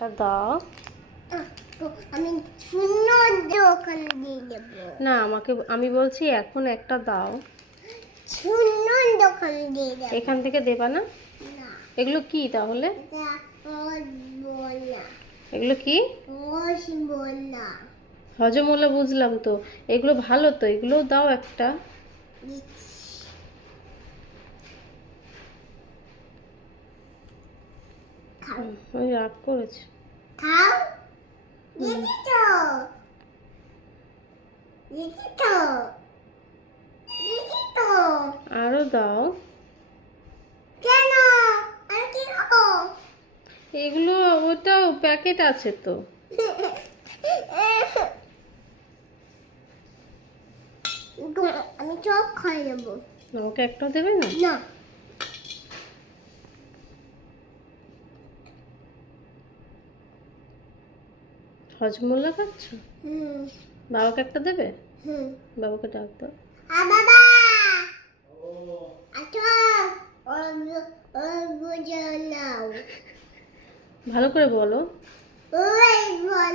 টা দাও। আমি শূন্য ওখানে দিয়ে দেব না, আমি বলছি এখন একটা দাও। শূন্য ওখানে দিয়ে দেব। এখান থেকে দেবা না? না, এগুলো কি তাহলে? এটা বলা এগুলো কি? বলা হজমোলা বুঝলাম তো, এগুলো ভালো তো, এগুলো দাও একটা। ওই রাগ করেছে। খাও দিদি তো দিদি তো দিদি তো আরো দাও। কেন আর কি খাবো? এগুলো ওটাও প্যাকেট আছে তো। আমি চপ খাই দেবো। আমাকে একটা দেবে না? না, হজমোলা খাচ্ছ? বাবাকে একটা দেবে? বাবাকে ডাক দাও। বাবা আচ্ছা ওর বুঝে নাও ভালো করে বলো। ওই বল